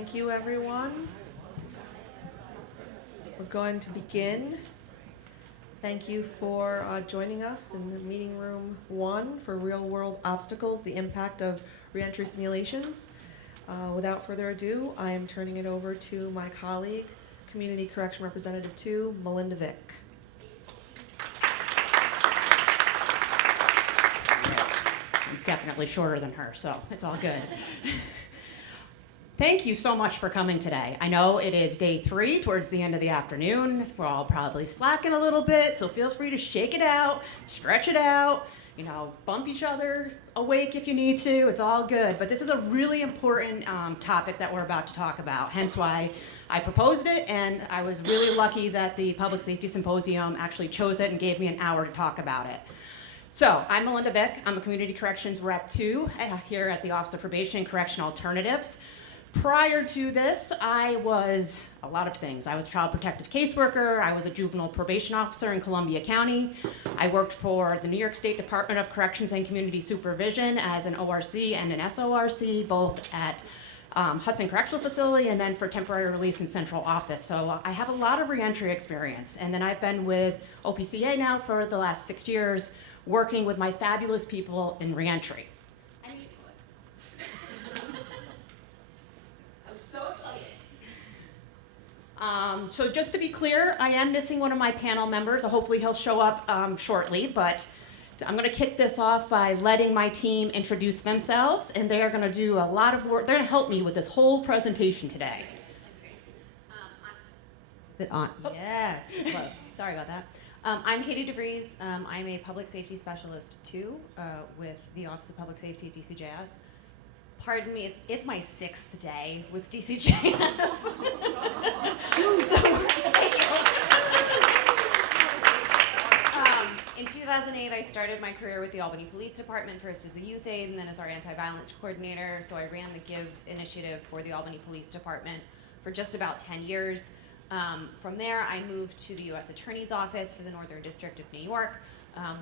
Thank you, everyone. We're going to begin. Thank you for joining us in the meeting room 1 for Real World Obstacles, the Impact of Reentry Simulations. Without further ado, I am turning it over to my colleague, Community Correction Representative 2, Melinda Vick. I'm definitely shorter than her, so it's all good. Thank you so much for coming today. I know it is day 3 towards the end of the afternoon. We're all probably slacking a little bit, so feel free to shake it out, stretch it out, bump each other awake if you need to. It's all good. But this is a really important topic that we're about to talk about, hence why I proposed it, and I was really lucky that the Public Safety Symposium actually chose it and gave me an hour to talk about it. So, I'm Melinda Vick. I'm a Community Corrections Rep 2 here at the Office of Probation and Correctional Alternatives. Prior to this, I was a lot of things. I was a child protective caseworker. I was a juvenile probation officer in Columbia County. I worked for the New York State Department of Corrections and Community Supervision as an ORC and an SORC, both at Hudson Correctional Facility and then for temporary release in central office. So I have a lot of reentry experience. And then I've been with OPCA now for the last 6 years, working with my fabulous people in reentry. So just to be clear, I am missing one of my panel members. Hopefully he'll show up shortly, but I'm going to kick this off by letting my team introduce themselves, and they are going to do a lot of work. They're going to help me with this whole presentation today. Is it on? Oh. Yeah, it's just close. Sorry about that. I'm Katherine. I'm a public safety specialist too with the Office of Public Safety at DCJS. Pardon me, it's my 6th day with DCJS. In 2008, I started my career with the Albany Police Department, first as a youth aide and then as our anti-violence coordinator. So I ran the GIVE initiative for the Albany Police Department for just about 10 years. From there, I moved to the U.S. Attorney's Office for the Northern District of New York,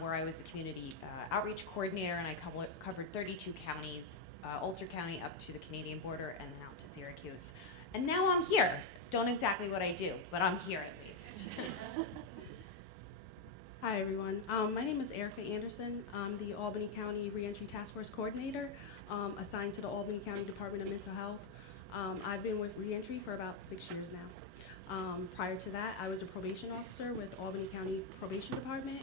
where I was the community outreach coordinator, and I covered 32 counties. Ulster County up to the Canadian border and then out to Syracuse. And now I'm here. Don't exactly what I do, but I'm here at least. Hi everyone. My name is Erica Anderson. I'm the Albany County Reentry Task Force Coordinator assigned to the Albany County Department of Mental Health. I've been with reentry for about 6 years now. Prior to that, I was a probation officer with Albany County Probation Department.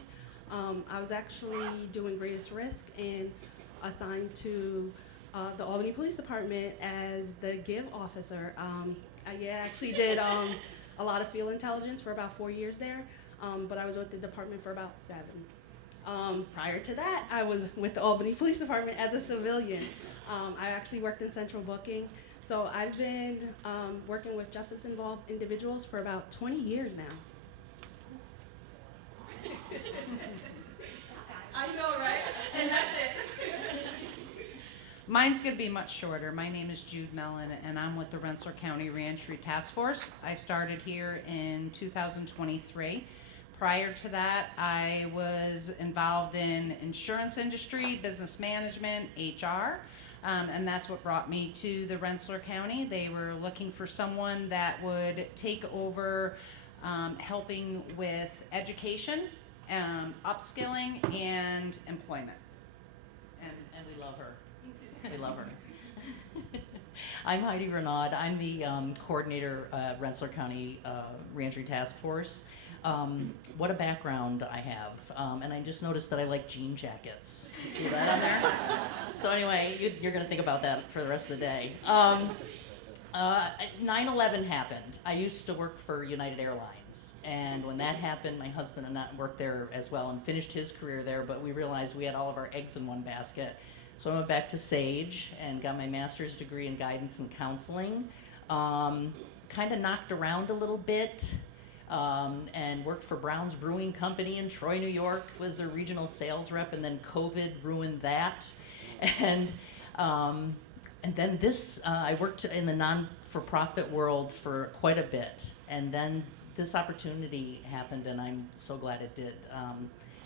I was actually doing greatest risk and assigned to the Albany Police Department as the GIVE officer. I actually did a lot of field intelligence for about 4 years there, but I was with the department for about 7. Prior to that, I was with the Albany Police Department as a civilian. I actually worked in central booking, so I've been working with justice-involved individuals for about 20 years now. I know, right? And that's it. Mine's going to be much shorter. My name is Jude Mellan, and I'm with the Rensselaer County Reentry Task Force. I started here in 2023. Prior to that, I was involved in insurance industry, business management, HR, and that's what brought me to the Rensselaer County. They were looking for someone that would take over helping with education, upskilling, and employment. And we love her. We love her. I'm Heidi Renaud. I'm the coordinator of Rensselaer County Reentry Task Force. What a background I have. And I just noticed that I like jean jackets. You see that on there? So anyway, you're going to think about that for the rest of the day. 9/11 happened. I used to work for United Airlines. And when that happened, my husband and I worked there as well and finished his career there, but we realized we had all of our eggs in one basket. So I went back to SAGE and got my master's degree in guidance and counseling. Kind of knocked around a little bit and worked for Brown's Brewing Company in Troy, New York, was their regional sales rep, and then COVID ruined that. And then this, I worked in the non-for-profit world for quite a bit. And then this opportunity happened, and I'm so glad it did.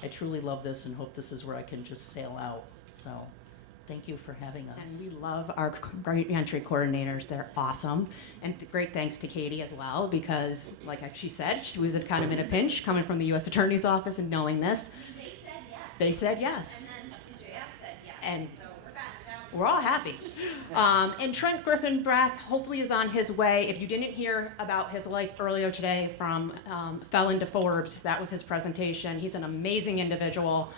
I truly love this and hope this is where I can just sail out. So Thank you for having us. And we love our reentry coordinators. They're awesome. And great thanks to Katie as well, because like she said, she was kind of in a pinch coming from the U.S. Attorney's Office and knowing this. They said yes. And then CJS said yes. And so we're back now. we're all happy. And Trent Griffin-Braaf hopefully is on his way. If you didn't hear about his life earlier today from Felon to Forbes, that was his presentation. He's an amazing individual.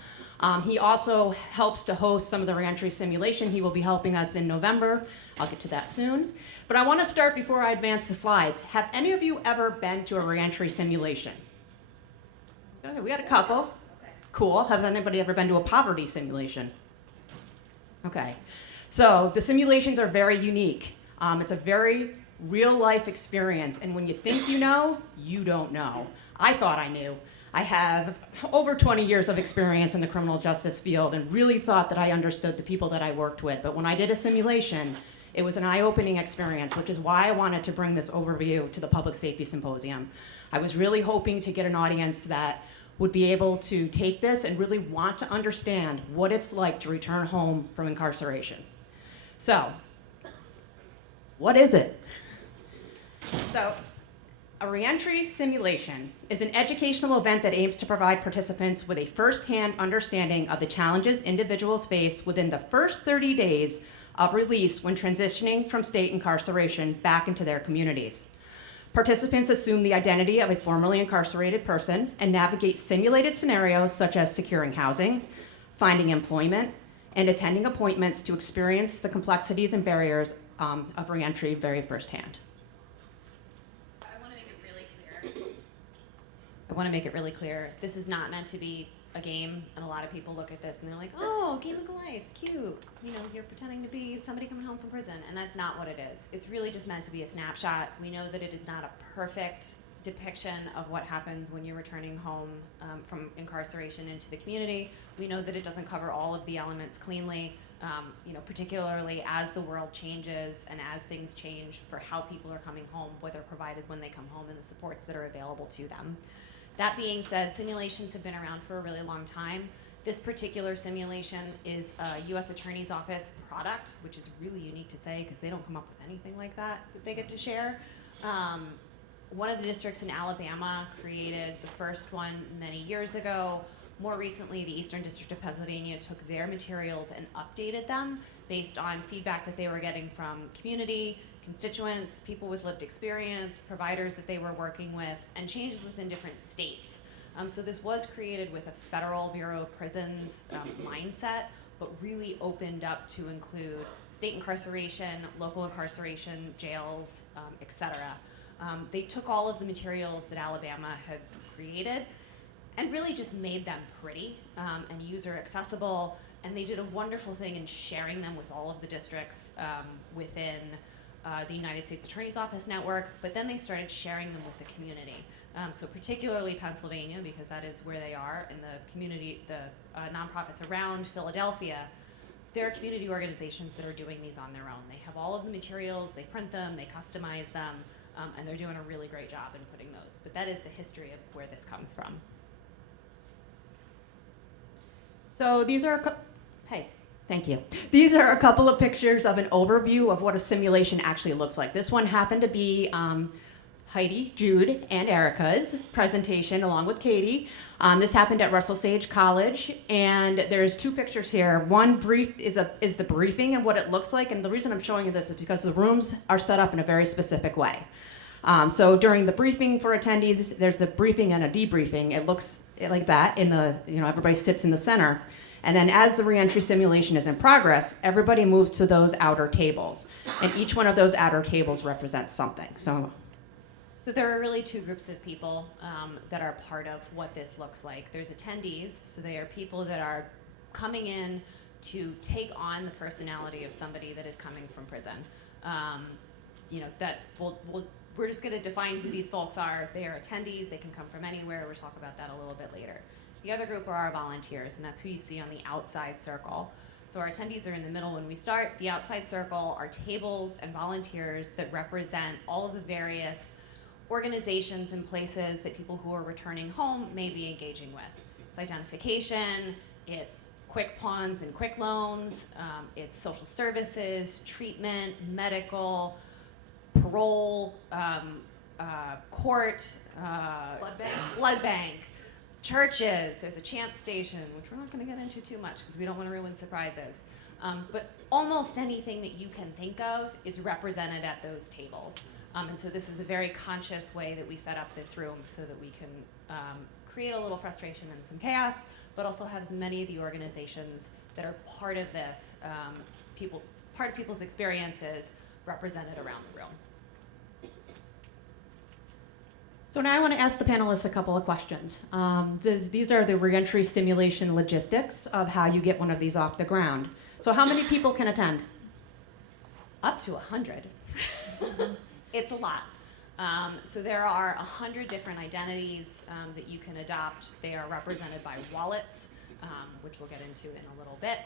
He also helps to host some of the reentry simulation. He will be helping us in November. I'll get to that soon. But I want to start before I advance the slides. Have any of you ever been to a reentry simulation? Okay, we got a couple. Cool. Has anybody ever been to a poverty simulation? Okay. So the simulations are very unique. It's a very real life experience. And when you think you know, you don't know. I thought I knew. I have over 20 years of experience in the criminal justice field and really thought that I understood the people that I worked with. But when I did a simulation, it was an eye-opening experience, which is why I wanted to bring this overview to the Public Safety Symposium. I was really hoping to get an audience that would be able to take this and really want to understand what it's like to return home from incarceration. So, what is it? So, a reentry simulation is an educational event that aims to provide participants with a first-hand understanding of the challenges individuals face within the first 30 days of release when transitioning from state incarceration back into their communities. Participants assume the identity of a formerly incarcerated person and navigate simulated scenarios such as securing housing, finding employment, and attending appointments to experience the complexities and barriers of reentry very firsthand. I want to make it really clear. This is not meant to be a game, and a lot of people look at this and they're like, oh, game of life, cute. You know, you're pretending to be somebody coming home from prison, and that's not what it is. It's really just meant to be a snapshot. We know that it is not a perfect depiction of what happens when you're returning home from incarceration into the community. We know that it doesn't cover all of the elements cleanly, you know, particularly as the world changes and as things change for how people are coming home, what they're provided when they come home, and the supports that are available to them. That being said, simulations have been around for a really long time. This particular simulation is a U.S. Attorney's Office product, which is really unique to say because they don't come up with anything like that they get to share. One of the districts in Alabama created the first one many years ago. More recently, the Eastern District of Pennsylvania took their materials and updated them based on feedback that they were getting from community, constituents, people with lived experience, providers that they were working with, and changes within different states. So this was created with a Federal Bureau of Prisons mindset, but really opened up to include state incarceration, local incarceration, jails, et cetera. They took all of the materials that Alabama had created and really just made them pretty and user accessible, and they did a wonderful thing in sharing them with all of the districts within the United States Attorney's Office network, but then they started sharing them with the community. So particularly Pennsylvania, because that is where they are, and the community, the nonprofits around Philadelphia, there are community organizations that are doing these on their own. They have all of the materials, they print them, they customize them, and they're doing a really great job in putting those. But that is the history of where this comes from. So these are hey, thank you. These are a couple of pictures of an overview of what a simulation actually looks like. This one happened to be Heidi, Jude, and Erica's presentation along with Katie. This happened at Rensselaer College, and there's two pictures here. One brief is the briefing and what it looks like, and the reason I'm showing you this is because the rooms are set up in a very specific way. So during the briefing for attendees, there's the briefing and a debriefing. It looks like that in the, everybody sits in the center. And then as the reentry simulation is in progress, everybody moves to those outer tables. And each one of those outer tables represents something. So there are really two groups of people that are part of what this looks like. There's attendees, so they are people that are coming in to take on the personality of somebody that is coming from prison. We're just going to define who these folks are. They are attendees. They can come from anywhere. We'll talk about that a little bit later. The other group are our volunteers, and that's who you see on the outside circle. So our attendees are in the middle when we start. The outside circle are tables and volunteers that represent all of the various organizations and places that people who are returning home may be engaging with. It's identification, it's quick pawns and quick loans. It's social services, treatment, medical, parole, court, blood bank, churches. There's a chant station, which we're not going to get into too much because we don't want to ruin surprises. But almost anything that you can think of is represented at those tables. And so this is a very conscious way that we set up this room so that we can create a little frustration and some chaos, but also have as many of the organizations that are part of this, part of people's experiences represented around the room. So now I want to ask the panelists a couple of questions. These are the reentry simulation logistics of how you get one of these off the ground. So how many people can attend? Up to 100. It's a lot. So there are 100 different identities that you can adopt. They are represented by wallets, which we'll get into in a little bit.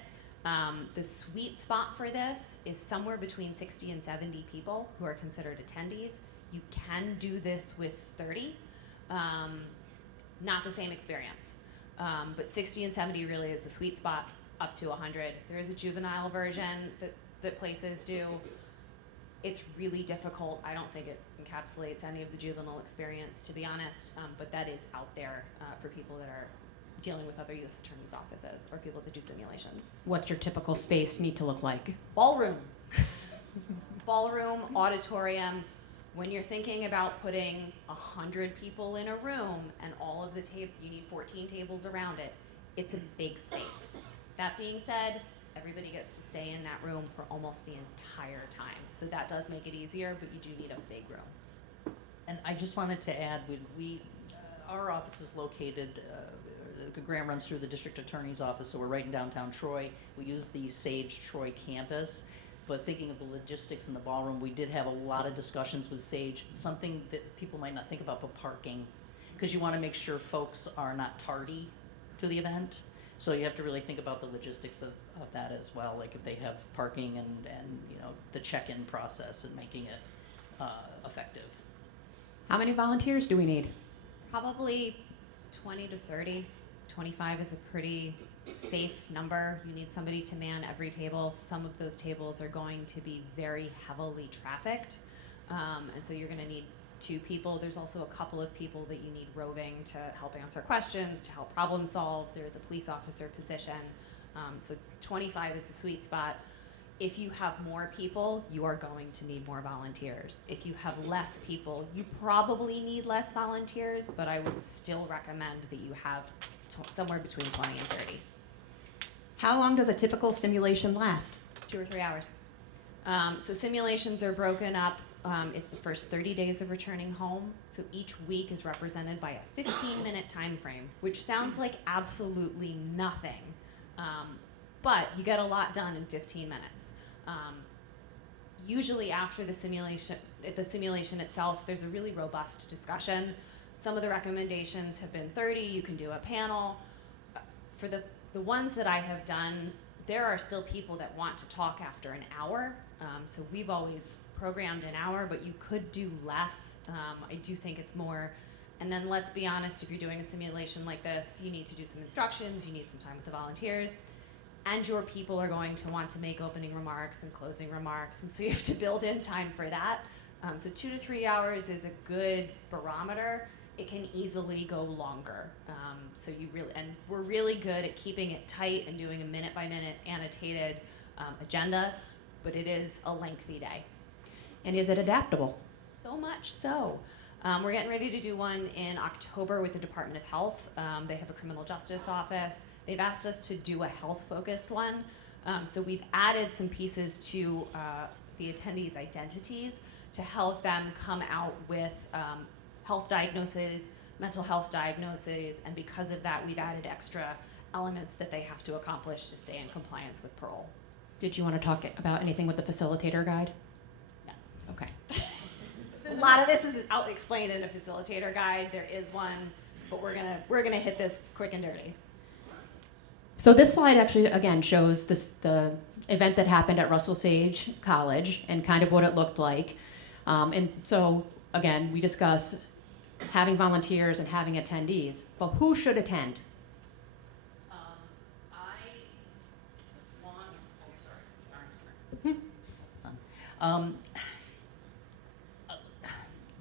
The sweet spot for this is somewhere between 60 and 70 people who are considered attendees. You can do this with 30. Not the same experience. But 60 and 70 really is the sweet spot, up to 100. There is a juvenile version that places do. It's really difficult. I don't think it encapsulates any of the juvenile experience, to be honest, but that is out there for people that are dealing with other U.S. attorneys' offices or people that do simulations. What's your typical space need to look like? Ballroom. Ballroom, auditorium. When you're thinking about putting 100 people in a room and all of the tables, you need 14 tables around it, it's a big space. That being said, everybody gets to stay in that room for almost the entire time. So that does make it easier, but you do need a big room. And I just wanted to add, our office is located, the grant runs through the district attorney's office, so we're right in downtown Troy. We use the Sage Troy campus, but thinking of the logistics in the ballroom, we did have a lot of discussions with Sage, something that people might not think about, but parking, because you want to make sure folks are not tardy to the event. So you have to really think about the logistics of that as well, like if they have parking and you know, the check-in process and making it effective. How many volunteers do we need? Probably 20 to 30. 25 is a pretty safe number. You need somebody to man every table. Some of those tables are going to be very heavily trafficked, and so you're going to need 2 people. There's also a couple of people that you need roving to help answer questions, to help problem solve. There's a police officer position. So 25 is the sweet spot. If you have more people, you are going to need more volunteers. If you have less people, you probably need less volunteers, but I would still recommend that you have somewhere between 20 and 30. How long does a typical simulation last? 2 or 3 hours. So simulations are broken up. It's the first 30 days of returning home. So each week is represented by a 15-minute time frame, which sounds like absolutely nothing. But you get a lot done in 15 minutes. Usually after the simulation itself, there's a really robust discussion. Some of the recommendations have been 30. You can do a panel. For the ones that I have done, there are still people that want to talk after an hour. So we've always programmed an hour, but you could do less. I do think it's more. And then let's be honest, if you're doing a simulation like this, you need to do some instructions, you need some time with the volunteers, and your people are going to want to make opening remarks and closing remarks, and so you have to build in time for that. So 2 to 3 hours is a good barometer. It can easily go longer. So we're really good at keeping it tight and doing a minute-by-minute annotated agenda, but it is a lengthy day. And is it adaptable? So much so. We're getting ready to do one in October with the Department of Health. They have a criminal justice office. They've asked us to do a health-focused one. So we've added some pieces to the attendees' identities to help them come out with health diagnoses, mental health diagnoses, and because of that, we've added extra elements that they have to accomplish to stay in compliance with parole. Did you want to talk about anything with the facilitator guide? No. Okay. A lot of this is out explained in a facilitator guide. There is one, but we're gonna hit this quick and dirty. So this slide actually, again, shows the event that happened at Russell Sage College and kind of what it looked like. And so, again, we discuss having volunteers and having attendees, but who should attend? I Um,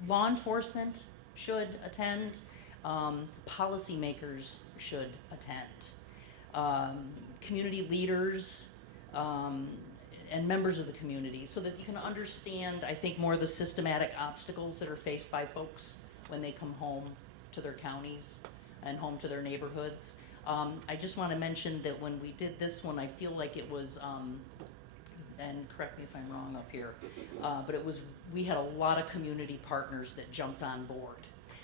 Law enforcement should attend. Policymakers should attend. Community leaders and members of the community, so that you can understand, I think, more of the systematic obstacles that are faced by folks when they come home to their counties and home to their neighborhoods. I just want to mention that when we did this one, I feel like it was, and correct me if I'm wrong up here, but it was, we had a lot of community partners that jumped on board.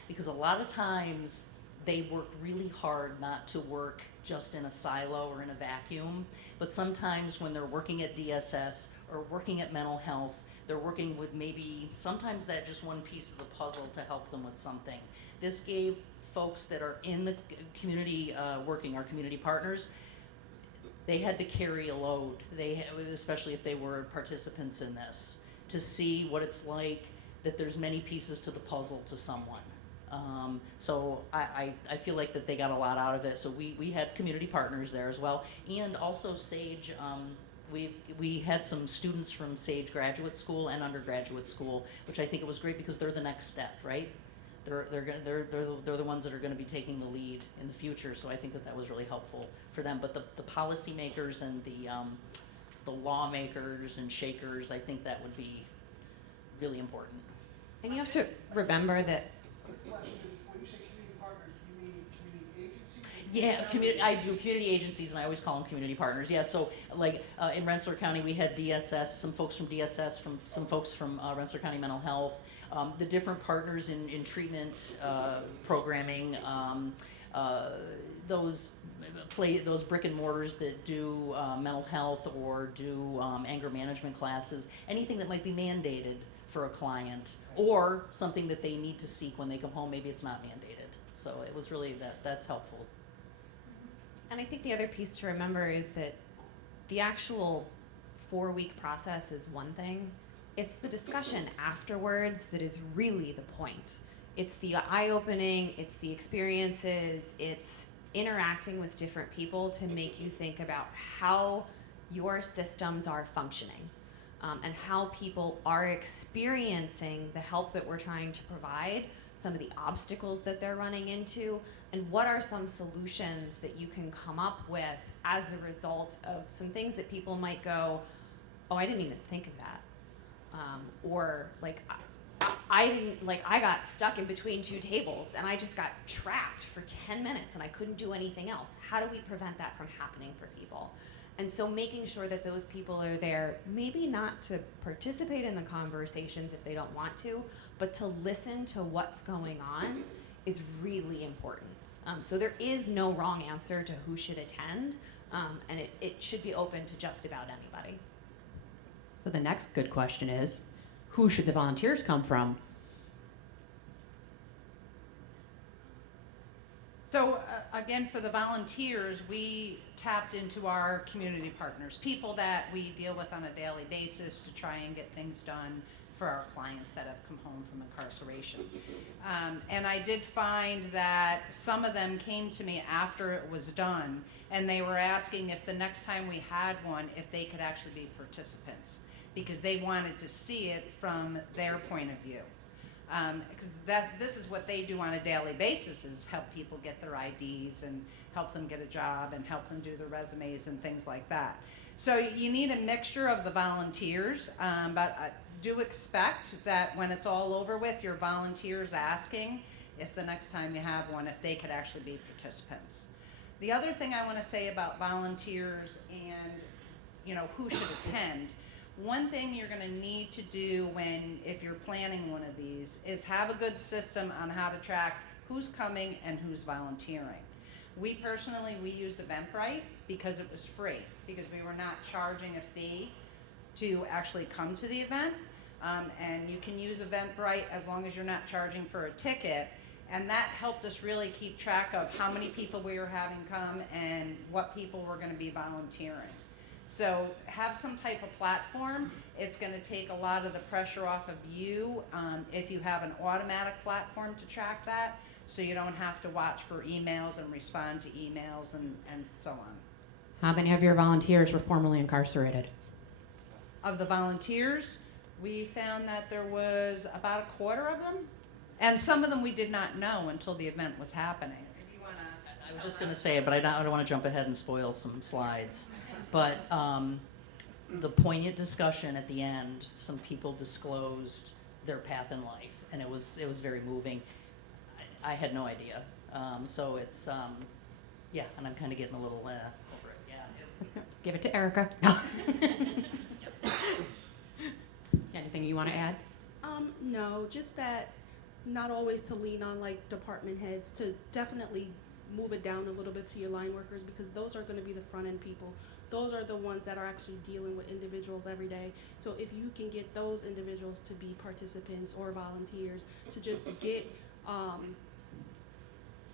Because a lot of times they work really hard not to work just in a silo or in a vacuum, but sometimes when they're working at DSS or working at mental health, they're working with maybe, sometimes that just one piece of the puzzle to help them with something. This gave folks that are in the community working, our community partners, they had to carry a load, especially if they were participants in this, to see what it's like that there's many pieces to the puzzle to someone. So I feel like that they got a lot out of it. So we had community partners there as well. And also Sage, we had some students from Sage Graduate School and Undergraduate School, which I think it was great because they're the next step, right? They're the ones that are going to be taking the lead in the future. So I think that was really helpful for them. But the policymakers and the lawmakers and shakers, I think that would be really important. And you have to remember that. When you say community partners, you mean community agencies? Yeah, I do community agencies, and I always call them community partners. Yeah, so like in Rensselaer County, we had DSS, some folks from DSS, some folks from Rensselaer County Mental Health, the different partners in treatment programming, those brick and mortars that do mental health or do anger management classes, anything that might be mandated for a client, or something that they need to seek when they come home. Maybe it's not mandated. So it was really that's helpful. And I think the other piece to remember is that the actual 4-week process is one thing. It's the discussion afterwards that is really the point. It's the eye-opening, it's the experiences, it's interacting with different people to make you think about how your systems are functioning. And how people are experiencing the help that we're trying to provide, some of the obstacles that they're running into, and what are some solutions that you can come up with as a result of some things that people might go, oh, I didn't even think of that. Or like, I got stuck in between two tables and I just got trapped for 10 minutes and I couldn't do anything else. How do we prevent that from happening for people? And so making sure that those people are there, maybe not to participate in the conversations if they don't want to, but to listen to what's going on is really important. So there is no wrong answer to who should attend, and it should be open to just about anybody. So the next good question is, who should the volunteers come from? So again, for the volunteers, we tapped into our community partners, people that we deal with on a daily basis to try and get things done for our clients that have come home from incarceration. And I did find that some of them came to me after it was done, and they were asking if the next time we had one, if they could actually be participants, because they wanted to see it from their point of view. Because this is what they do on a daily basis, is help people get their IDs and help them get a job and help them do their resumes and things like that. So you need a mixture of the volunteers, but I do expect that when it's all over with, your volunteers asking if the next time you have one, if they could actually be participants. The other thing I want to say about volunteers and who should attend, one thing you're going to need to do if you're planning one of these is have a good system on how to track who's coming and who's volunteering. We personally, we used Eventbrite because it was free, because we were not charging a fee to actually come to the event. And you can use Eventbrite as long as you're not charging for a ticket. And that helped us really keep track of how many people we were having come and what people were going to be volunteering. So have some type of platform. It's going to take a lot of the pressure off of you if you have an automatic platform to track that, so you don't have to watch for emails and respond to emails and so on. How many of your volunteers were formerly incarcerated? Of the volunteers, We found that there was about a quarter of them, and some of them we did not know until the event was happening. If you wanna I was just going to say it, but I don't want to jump ahead and spoil some slides. But the poignant discussion at the end, some people disclosed their path in life, and it was very moving. I had no idea. So it's, yeah, and I'm kind of getting a little over it. Yeah. Give it to Erica. No. Anything you want to add? No, just that not always to lean on like department heads, to definitely move it down a little bit to your line workers, because those are going to be the front end people. Those are the ones that are actually dealing with individuals every day. So if you can get those individuals to be participants or volunteers, to just get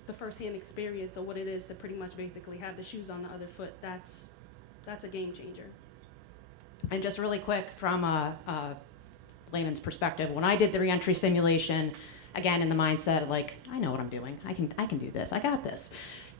the firsthand experience of what it is to pretty much basically have the shoes on the other foot, that's a game changer. And just really quick, from a layman's perspective, when I did the reentry simulation, again in the mindset of like, I know what I'm doing. I can do this. I got this.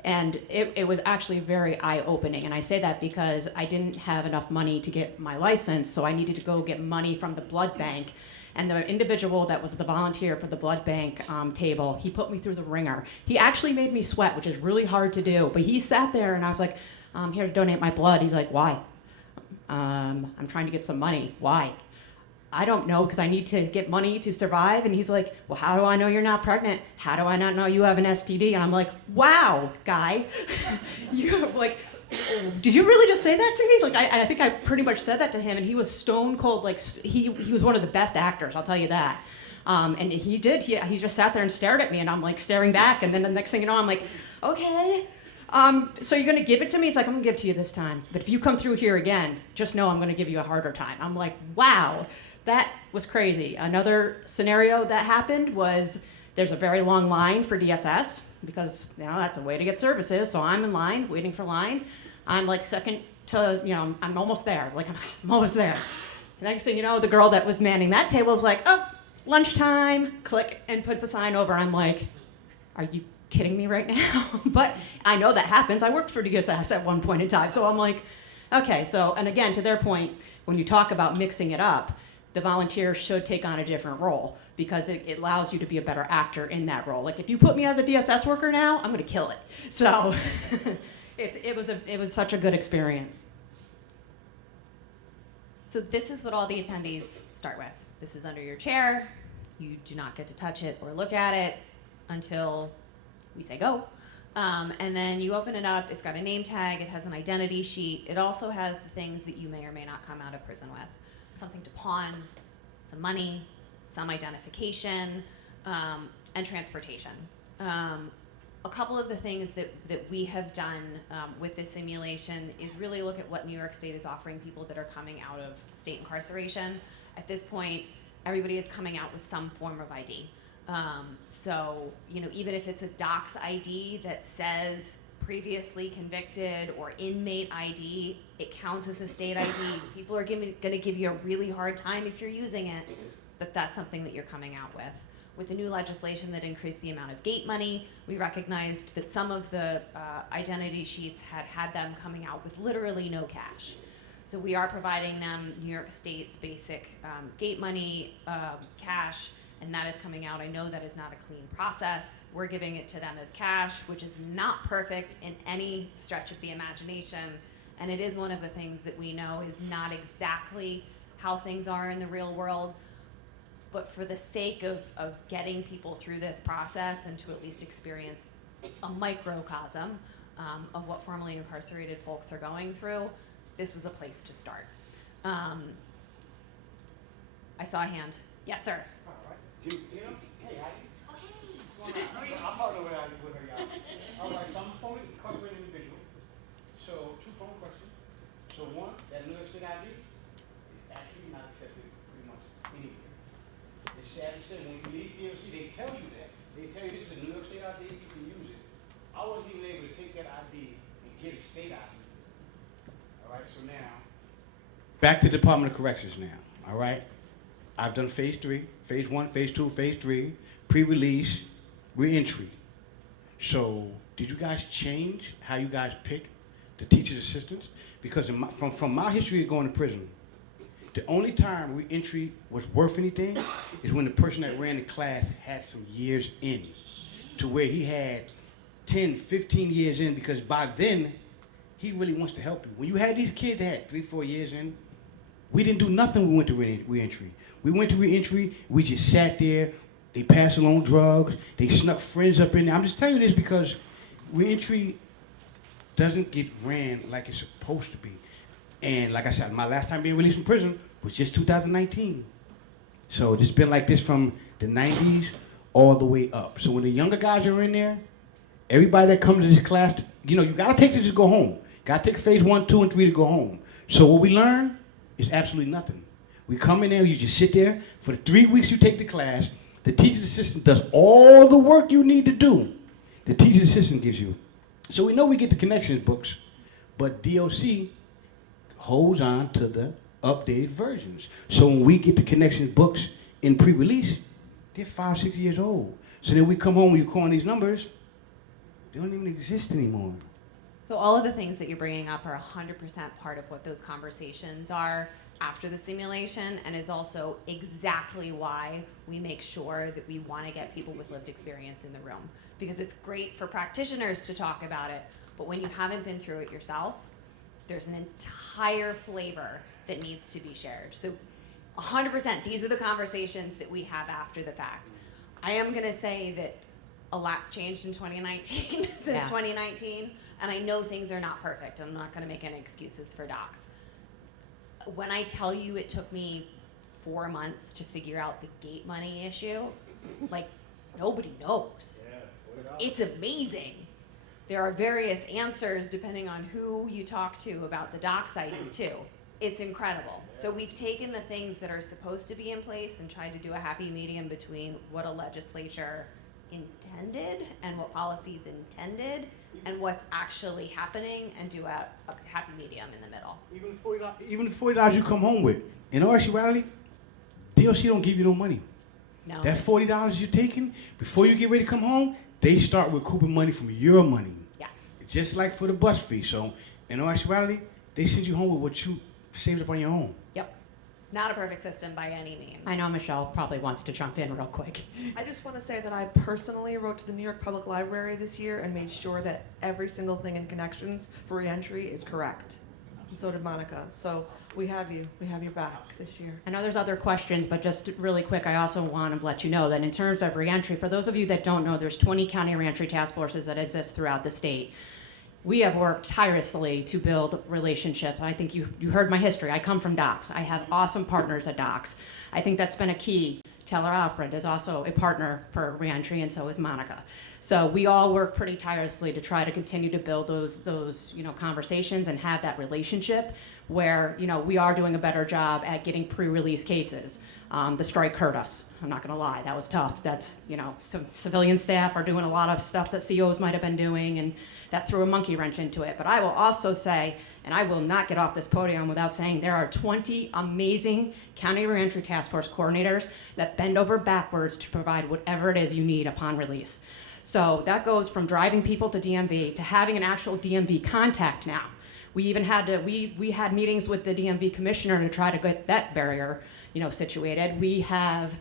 And it was actually very eye-opening. And I say that because I didn't have enough money to get my license, so I needed to go get money from the blood bank. And the individual that was the volunteer for the blood bank table, he put me through the ringer. He actually made me sweat, which is really hard to do. But he sat there, and I was like, I'm here to donate my blood. He's like, why? I'm trying to get some money. Why? I don't know, because I need to get money to survive. And he's like, well, how do I know you're not pregnant? How do I not know you have an STD? And I'm like, wow, guy. You're like, did you really just say that to me? Like, I think I pretty much said that to him, and he was stone cold. Like, he was one of the best actors, I'll tell you that. And he just sat there and stared at me, and I'm like staring back. And then the next thing you know, I'm like, okay. So you're gonna give it to me? It's like, I'm gonna give it to you this time. But if you come through here again, just know I'm gonna give you a harder time. I'm like, wow. That was crazy. Another scenario that happened was there's a very long line for DSS, because that's a way to get services. So I'm in line, waiting for line. I'm like second to, I'm almost there. Like, I'm almost there. Next thing you know, the girl that was manning that table is like, oh, lunchtime, click, and put the sign over. I'm like, are you kidding me right now? But I know that happens. I worked for DSS at one point in time. So I'm like, okay. So, and again, to their point, when you talk about mixing it up, the volunteer should take on a different role, because it allows you to be a better actor in that role. Like, if you put me as a DSS worker now, I'm gonna kill it. So it was such a good experience. So this is what all the attendees start with. This is under your chair. You do not get to touch it or look at it until we say go. And then you open it up. It's got a name tag. It has an identity sheet. It also has the things that you may or may not come out of prison with. Something to pawn, some money, some identification, and transportation. A couple of the things that we have done with this simulation is really look at what New York State is offering people that are coming out of state incarceration. At this point, everybody is coming out with some form of ID. So, even if it's a docs ID that says previously convicted or inmate ID, it counts as a state ID. People are going to give you a really hard time if you're using it, but that's something that you're coming out with. With the new legislation that increased the amount of gate money, we recognized that some of the identity sheets had them coming out with literally no cash. So we are providing them New York State's basic gate money, cash, and that is coming out. I know that is not a clean process. We're giving it to them as cash, which is not perfect in any stretch of the imagination. And it is one of the things that we know is not exactly how things are in the real world. But for the sake of getting people through this process and to at least experience a microcosm of what formerly incarcerated folks are going through, this was a place to start. I saw a hand. Yes, sir. All right. Hey, Heidi. Oh, hey. I'm partner with her, y'all. All right, so I'm a fully incarcerated individual. So, 2 phone questions. So, one, that New York State ID is actually not accepted pretty much anywhere. It's sad to say, when you leave DOC, they tell you that. They tell you this is a New York State ID, you can use it. I wasn't even able to take that ID and get a state ID. All right, so now, back to Department of Corrections now, all right? I've done phase 3, phase 1, phase 2, phase 3, pre-release, re-entry. So, did you guys change how you guys pick the teacher's assistants? Because from my history of going to prison, The only time reentry was worth anything is when the person that ran the class had some years in, to where he had 10, 15 years in, because by then, he really wants to help you. When you had these kids that had 3, 4 years in, we didn't do nothing when we went to reentry. We went to reentry, we just sat there, they passed along drugs, they snuck friends up in there. I'm just telling you this because reentry doesn't get ran like it's supposed to be. And like I said, my last time being released from prison was just 2019. So it's been like this from the 90s all the way up. So when the younger guys are in there, everybody that comes to this class, you know, you gotta take this to go home. Gotta take phase 1, 2, and 3 to go home. So what we learn is absolutely nothing. We come in there, you just sit there. For the 3 weeks you take the class, the teacher's assistant does all the work you need to do. The teacher's assistant gives you. So we know we get the connections books, but DOC holds on to the updated versions. So when we get the connections books in pre-release, they're 5, 6 years old. So then we come home and you call on these numbers, they don't even exist anymore. So all of the things that you're bringing up are 100% part of what those conversations are after the simulation, and is also exactly why we make sure that we want to get people with lived experience in the room. Because it's great for practitioners to talk about it, but when you haven't been through it yourself, there's an entire flavor that needs to be shared. So 100%, these are the conversations that we have after the fact. I am gonna say that a lot's changed in 2019, since 2019, and I know things are not perfect. I'm not gonna make any excuses for docs. When I tell you it took me 4 months to figure out the gate money issue, like, nobody knows. It's amazing. There are various answers depending on who you talk to about the docs ID too. It's incredible. So we've taken the things that are supposed to be in place and tried to do a happy medium between what a legislature intended and what policies intended and what's actually happening, and do a happy medium in the middle. Even the $40 you come home with, in all actuality, DOC don't give you no money. No. That $40 you're taking, before you get ready to come home, they start recouping money from your money. Yes. Just like for the bus fee. So in all actuality, they send you home with what you saved up on your own. Yep. Not a perfect system by any means. I know Michelle probably wants to jump in real quick. I just want to say that I personally wrote to the New York Public Library this year and made sure that every single thing in connections for reentry is correct. And so did Monica. So we have your back this year. I know there's other questions, but just really quick, I also want to let you know that in terms of reentry, for those of you that don't know, there's 20 county reentry task forces that exist throughout the state. We have worked tirelessly to build relationships. I think you heard my history. I come from DOCS. I have awesome partners at DOCS. I think that's been a key. Taylor Alfred is also a partner for reentry, and so is Monica. So we all work pretty tirelessly to try to continue to build those conversations and have that relationship where we are doing a better job at getting pre-release cases. The strike hurt us. I'm not going to lie, that was tough. That's some civilian staff are doing a lot of stuff that COs might have been doing, and that threw a monkey wrench into it. But I will also say, and I will not get off this podium without saying, there are 20 amazing county reentry task force coordinators that bend over backwards to provide whatever it is you need upon release. So that goes from driving people to DMV to having an actual DMV contact now. We even had we had meetings with the DMV commissioner to try to get that barrier situated. We have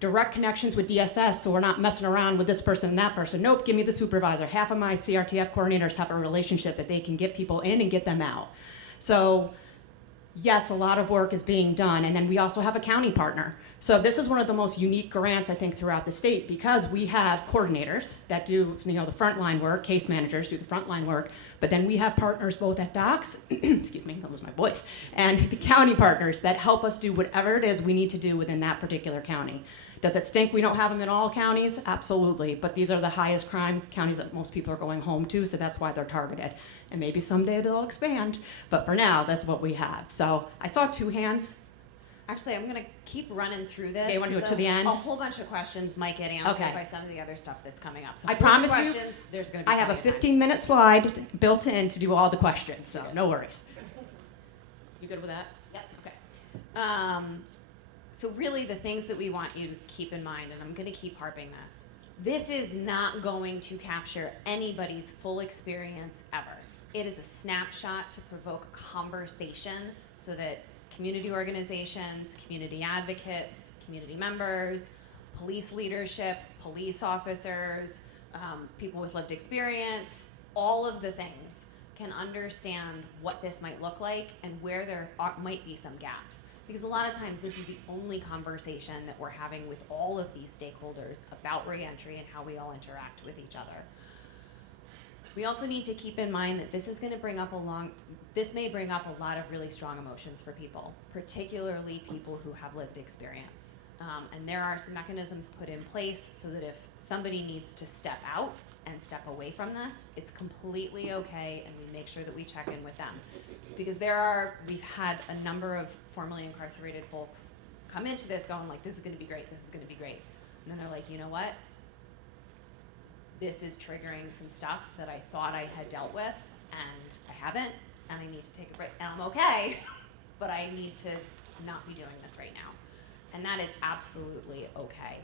direct connections with DSS, so we're not messing around with this person and that person. Nope, give me the supervisor. Half of my CRTF coordinators have a relationship that they can get people in and get them out. So yes, a lot of work is being done, and then we also have a county partner. So this is one of the most unique grants, I think, throughout the state, because we have coordinators that do the frontline work, case managers do the frontline work, but then we have partners both at DOCS, excuse me, I lose my voice, and the county partners that help us do whatever it is we need to do within that particular county. Does it stink we don't have them in all counties? Absolutely, but these are the highest crime counties that most people are going home to, so that's why they're targeted. And maybe someday they'll expand, but for now, that's what we have. So I saw 2 hands. Actually, I'm going to keep running through this. Okay, you want to do it to the end? A whole bunch of questions might get answered Okay. by some of the other stuff that's coming up. So I a bunch of promise you, questions, there's going to be I have a plenty of 15-minute slide built in to do all the questions, so no worries. You good with that? Yep. Okay. So really the things that we want you to keep in mind, and I'm going to keep harping this is not going to capture anybody's full experience ever. It is a snapshot to provoke a conversation so that community organizations, community advocates, community members, police leadership, police officers, people with lived experience, all of the things can understand what this might look like and where there might be some gaps. Because a lot of times this is the only conversation that we're having with all of these stakeholders about reentry and how we all interact with each other. We also need to keep in mind that this may bring up a lot of really strong emotions for people, particularly people who have lived experience. And there are some mechanisms put in place so that if somebody needs to step out and step away from this, it's completely okay, and we make sure that we check in with them. Because we've had a number of formerly incarcerated folks come into this going like, this is gonna be great, this is gonna be great. And then they're like, you know what? This is triggering some stuff that I thought I had dealt with, and I haven't, and I need to take a break. And I'm okay, but I need to not be doing this right now. And that is absolutely okay.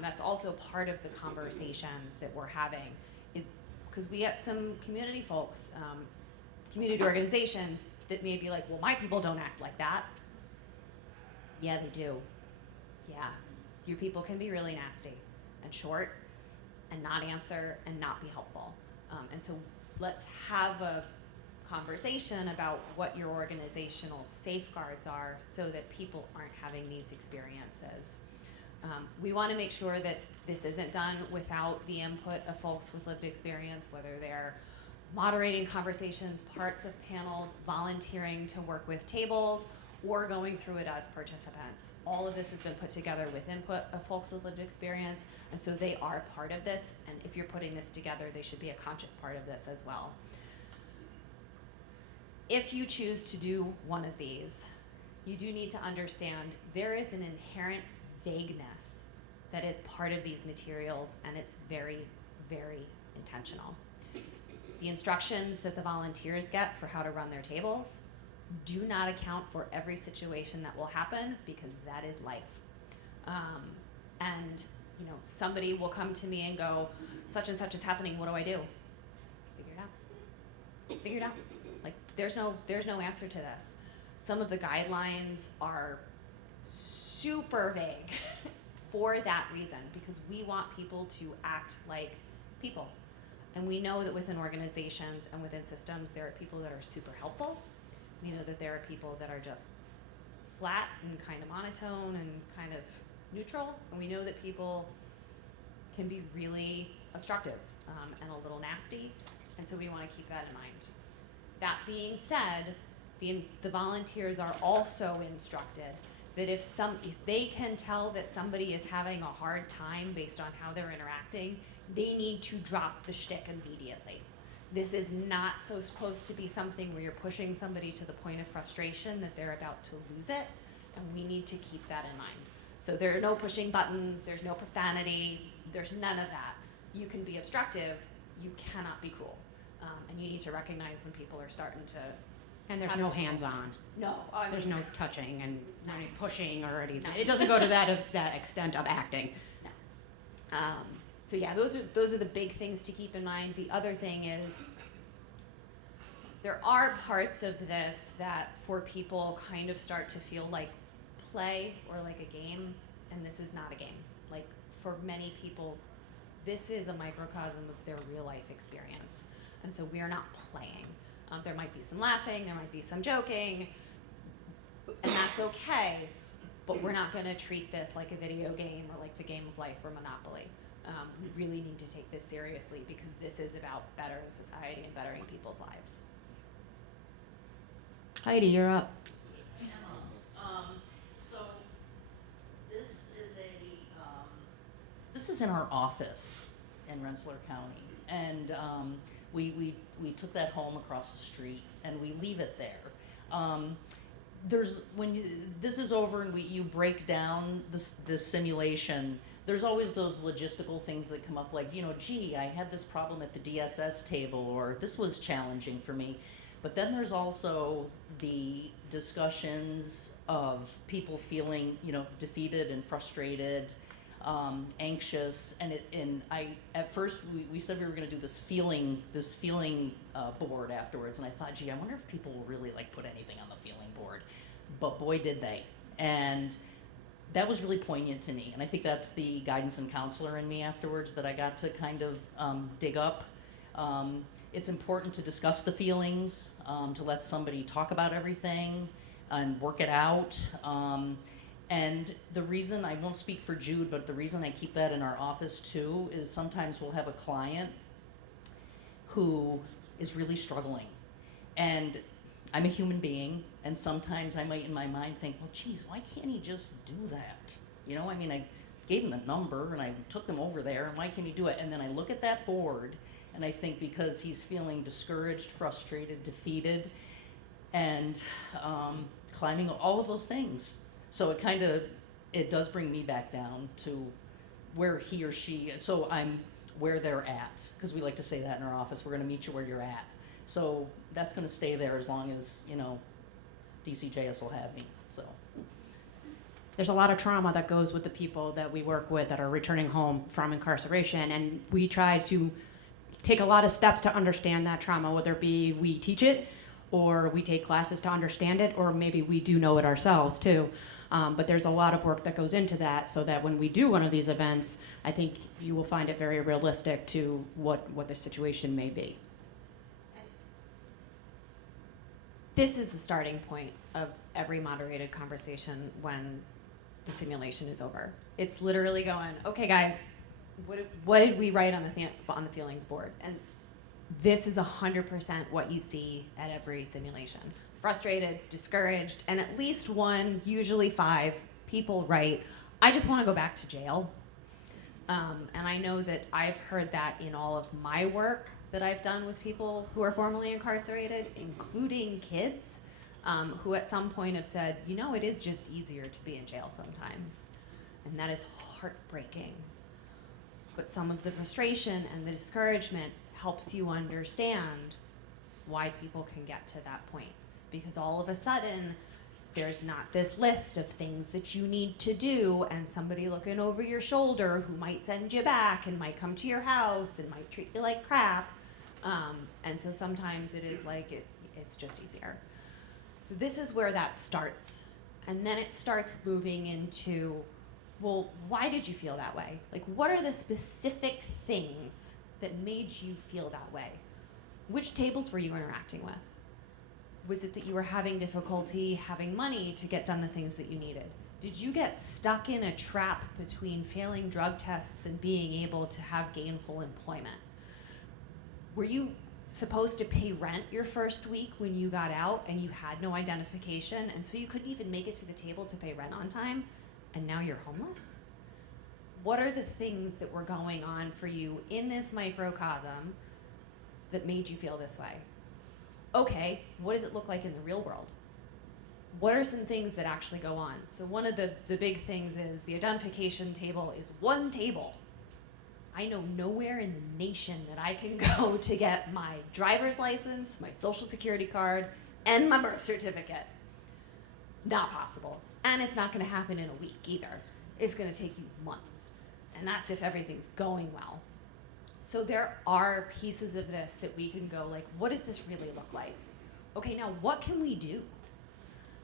That's also part of the conversations that we're having, is because we get some community folks, community organizations that may be like, well, my people don't act like that. Yeah, they do. Yeah, your people can be really nasty and short and not answer and not be helpful. And so let's have a conversation about what your organizational safeguards are so that people aren't having these experiences. We want to make sure that this isn't done without the input of folks with lived experience, whether they're moderating conversations, parts of panels, volunteering to work with tables, or going through it as participants. All of this has been put together with input of folks with lived experience, and so they are part of this, and if you're putting this together, they should be a conscious part of this as well. If you choose to do one of these, you do need to understand there is an inherent vagueness that is part of these materials, and it's very, very intentional. The instructions that the volunteers get for how to run their tables do not account for every situation that will happen, because that is life. And you know, somebody will come to me and go, such and such is happening, what do I do? Figure it out. Just figure it out. Like, there's no answer to this. Some of the guidelines are super vague for that reason, because we want people to act like people. And we know that within organizations and within systems, there are people that are super helpful. We know that there are people that are just flat and kind of monotone and kind of neutral. And we know that people can be really obstructive and a little nasty. And so we want to keep that in mind. That being said, the volunteers are also instructed that if they can tell that somebody is having a hard time based on how they're interacting, they need to drop the shtick immediately. This is not so supposed to be something where you're pushing somebody to the point of frustration that they're about to lose it, and we need to keep that in mind. So there are no pushing buttons, there's no profanity, there's none of that. You can be obstructive, you cannot be cruel. And you need to recognize when people are starting to. And there's no hands-on. No, There's no touching and no any pushing or anything. No. It doesn't go to that extent of acting. No. So yeah, those are the big things to keep in mind. The other thing is, there are parts of this that for people kind of start to feel like play or like a game, and this is not a game. Like, for many people, this is a microcosm of their real life experience. And so we are not playing. There might be some laughing, there might be some joking, and that's okay, but we're not gonna treat this like a video game or like the game of life or Monopoly. We really need to take this seriously, because this is about bettering society and bettering people's lives. Heidi, you're up. So this is in our office in Rensselaer County, and we took that home across the street, and we leave it there. This is over and you break down this simulation, there's always those logistical things that come up, like, gee, I had this problem at the DSS table, or this was challenging for me. But then there's also the discussions of people feeling, defeated and frustrated, anxious, and at first we said we were going to do this feeling board afterwards, and I thought, gee, I wonder if people will really put anything on the feeling board. but boy did they. And that was really poignant to me. And I think that's the guidance and counselor in me afterwards that I got to kind of dig up. It's important to discuss the feelings, to let somebody talk about everything and work it out. And the reason, I won't speak for Jude, but the reason I keep that in our office too is sometimes we'll have a client who is really struggling. And I'm a human being, and sometimes I might in my mind think, well, geez, why can't he just do that? You know, I mean, I gave him the number and I took him over there, and why can't he do it? And then I look at that board and I think because he's feeling discouraged, frustrated, defeated, and climbing, all of those things. So it does bring me back down to where he or she, so I'm where they're at, because we like to say that in our office, we're gonna meet you where you're at. So that's gonna stay there as long as, you know, DCJS will have me, so. There's a lot of trauma that goes with the people that we work with that are returning home from incarceration, and we try to take a lot of steps to understand that trauma, whether it be we teach it, or we take classes to understand it, or maybe we do know it ourselves too. But there's a lot of work that goes into that, so that when we do one of these events, I think you will find it very realistic to what the situation may be. This is the starting point of every moderated conversation when the simulation is over. It's literally going, okay, guys, what did we write on the feelings board? And this is 100% what you see at every simulation. Frustrated, discouraged, and at least one, usually 5 people write, I just want to go back to jail. And I know that I've heard that in all of my work that I've done with people who are formerly incarcerated, including kids, who at some point have said, you know, it is just easier to be in jail sometimes. And that is heartbreaking. But some of the frustration and the discouragement helps you understand why people can get to that point. Because all of a sudden, there's not this list of things that you need to do and somebody looking over your shoulder who might send you back and might come to your house and might treat you like crap. And so sometimes it is like, it's just easier. So this is where that starts. And then it starts moving into, well, why did you feel that way? Like, what are the specific things that made you feel that way? Which tables were you interacting with? Was it that you were having difficulty having money to get done the things that you needed? Did you get stuck in a trap between failing drug tests and being able to have gainful employment? Were you supposed to pay rent your first week when you got out and you had no identification, and so you couldn't even make it to the table to pay rent on time, and now you're homeless? What are the things that were going on for you in this microcosm that made you feel this way? Okay, what does it look like in the real world? What are some things that actually go on? So one of the big things is the identification table is one table. I know nowhere in the nation that I can go to get my driver's license, my social security card, and my birth certificate. Not possible. And it's not gonna happen in a week either. It's gonna take you months. And that's if everything's going well. So there are pieces of this that we can go like, what does this really look like? Okay, now what can we do?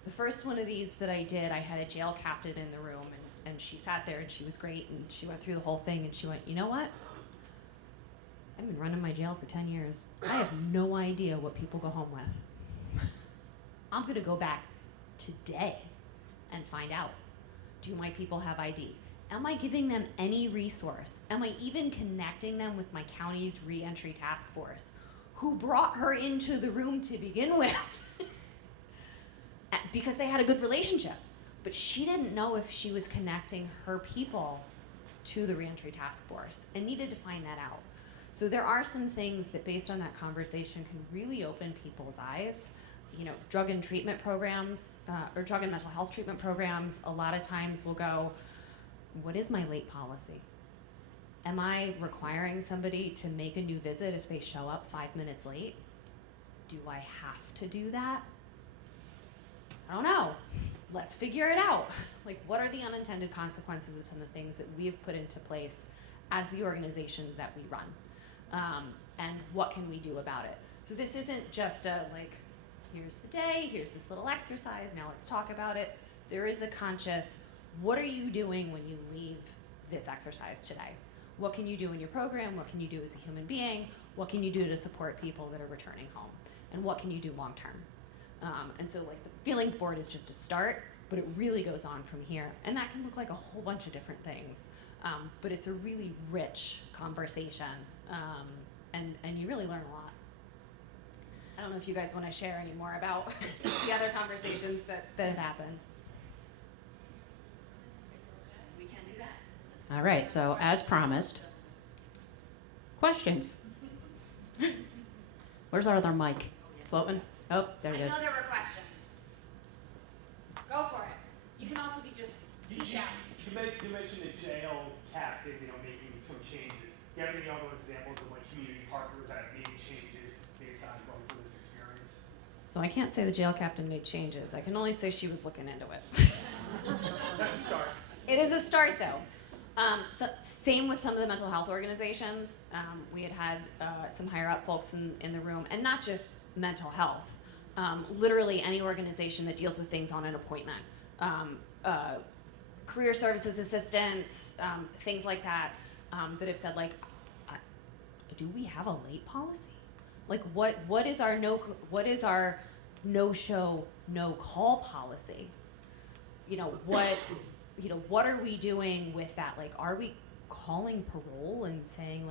The first one of these that I did, I had a jail captain in the room, and she sat there and she was great, and she went through the whole thing and she went, you know what? I've been running my jail for 10 years. I have no idea what people go home with. I'm gonna go back today and find out. Do my people have ID? Am I giving them any resource? Am I even connecting them with my county's reentry task force, who brought her into the room to begin with? Because they had a good relationship. But she didn't know if she was connecting her people to the reentry task force and needed to find that out. So there are some things that, based on that conversation, can really open people's eyes. You know, drug and treatment programs, or drug and mental health treatment programs, a lot of times will go, what is my late policy? Am I requiring somebody to make a new visit if they show up 5 minutes late? Do I have to do that? I don't know. Let's figure it out. Like, what are the unintended consequences of some of the things that we've put into place as the organizations that we run? And what can we do about it? So this isn't just a, like, here's the day, here's this little exercise, now let's talk about it. There is a conscious, what are you doing when you leave this exercise today? What can you do in your program? What can you do as a human being? What can you do to support people that are returning home? And what can you do long term? And so like the feelings board is just a start, but it really goes on from here. And that can look like a whole bunch of different things. But it's a really rich conversation, and you really learn a lot. I don't know if you guys want to share any more about the other conversations that have happened. We can do that. All right, so as promised, questions. Where's our other mic? Floating? Oh, there it is. I know there were questions. Go for it. You can also be just shout. You mentioned the jail captain, making some changes. Do you have any other examples of community partners that have made changes based on going through this experience? So I can't say the jail captain made changes. I can only say she was looking into it. That's a start. It is a start, though. So same with some of the mental health organizations. We had some higher up folks in the room, and not just mental health. Literally any organization that deals with things on an appointment. Career services assistants, things like that, that have said do we have a late policy? Like what is our no show, no call policy? What are we doing with that? Like, are we calling parole and saying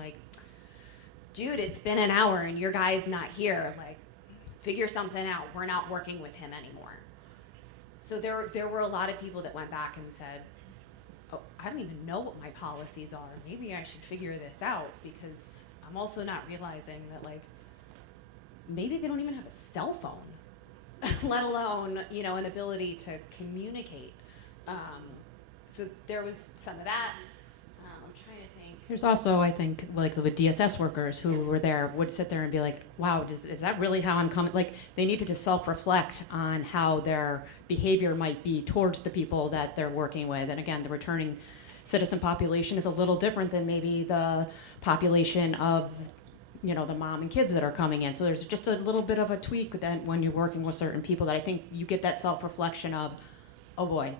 dude, it's been an hour and your guy's not here. Figure something out. We're not working with him anymore. So there were a lot of people that went back and said, oh, I don't even know what my policies are. Maybe I should figure this out, because I'm also not realizing that maybe they don't even have a cell phone, let alone, an ability to communicate. So there was some of that. I'm trying to think. There's also, I think, with DSS workers who were there would sit there and be like, wow, is that really how I'm coming? They needed to self-reflect on how their behavior might be towards the people that they're working with. And again, the returning citizen population is a little different than maybe the population of, the mom and kids that are coming in. So there's just a little bit of a tweak with that when you're working with certain people, that I think you get that self-reflection of, oh boy,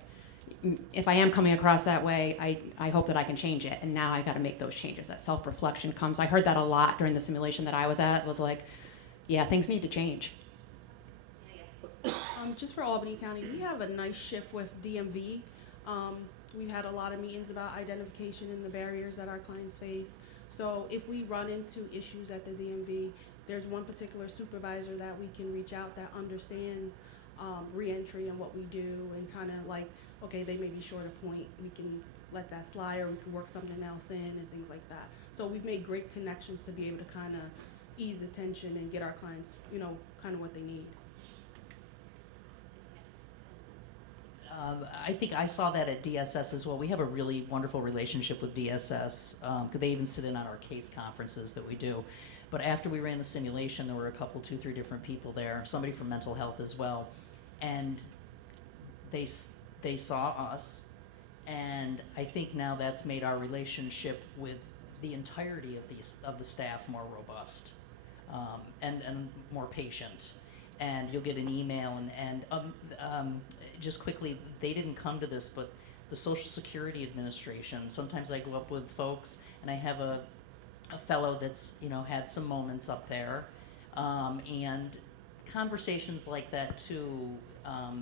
if I am coming across that way, I hope that I can change it. And now I got to make those changes. That self-reflection comes. I heard that a lot during the simulation that I was at. Was yeah, things need to change. Just for Albany County, we have a nice shift with DMV. We've had a lot of meetings about identification and the barriers that our clients face. So if we run into issues at the DMV, there's one particular supervisor that we can reach out that understands reentry and what we do, and kind of okay, they may be short a point, we can let that slide, or we can work something else in and things like that. So we've made great connections to be able to kind of ease the tension and get our clients, kind of what they need. I think I saw that at DSS as well. We have a really wonderful relationship with DSS, because they even sit in on our case conferences that we do. But after we ran the simulation, there were a couple, 2-3 different people there, somebody from mental health as well, and they saw us, and I think now that's made our relationship with the entirety of the staff more robust, and more patient. And you'll get an email, and just quickly, they didn't come to this, but the Social Security Administration, sometimes I go up with folks, and I have a fellow that's had some moments up there, and conversations like that too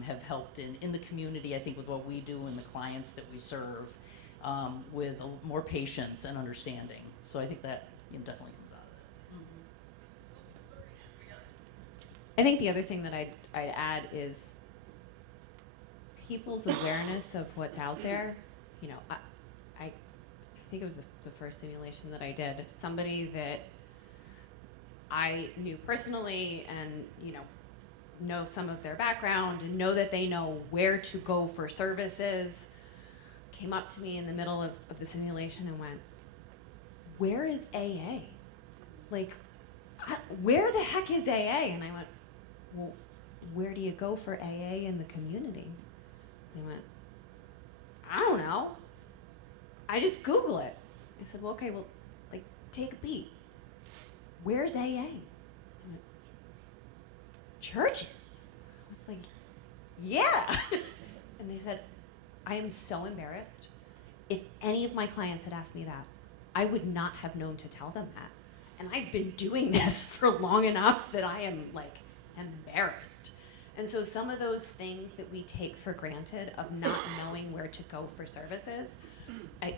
have helped in the community, I think, with what we do and the clients that we serve, with more patience and understanding. So I think that definitely comes out of it. I think the other thing that I'd add is people's awareness of what's out there. I think it was the first simulation that I did. Somebody that I knew personally, and know some of their background and know that they know where to go for services, came up to me in the middle of the simulation and went, where is AA? Where the heck is AA? And I went, well, where do you go for AA in the community? They went, I don't know. I just Google it. I said, well, okay, take a beat. Where's AA? I went, churches. was like, yeah. And they said, I am so embarrassed. If any of my clients had asked me that, I would not have known to tell them that. And I've been doing this for long enough that I am like embarrassed. And so some of those things that we take for granted of not knowing where to go for services,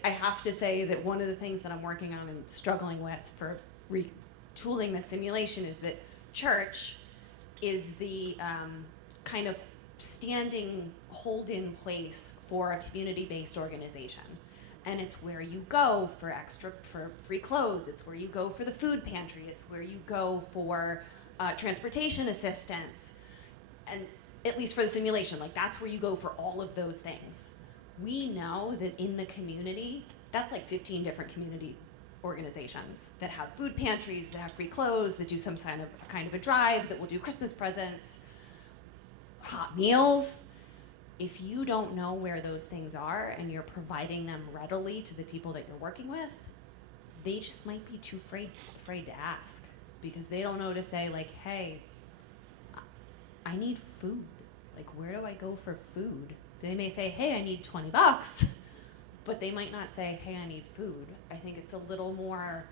I have to say that one of the things that I'm working on and struggling with for retooling the simulation is that church is the kind of standing hold-in place for a community-based organization. And it's where you go for free clothes. It's where you go for the food pantry. It's where you go for transportation assistance. And at least for the simulation, like that's where you go for all of those things. We know that in the community, that's like 15 different community organizations that have food pantries, that have free clothes, that do some kind of a drive, that will do Christmas presents, hot meals. If you don't know where those things are and you're providing them readily to the people that you're working with, they just might be too afraid to ask because they don't know to say like, hey, I need food. Like, where do I go for food? They may say, hey, I need $20, but they might not say, hey, I need food. I think it's a little more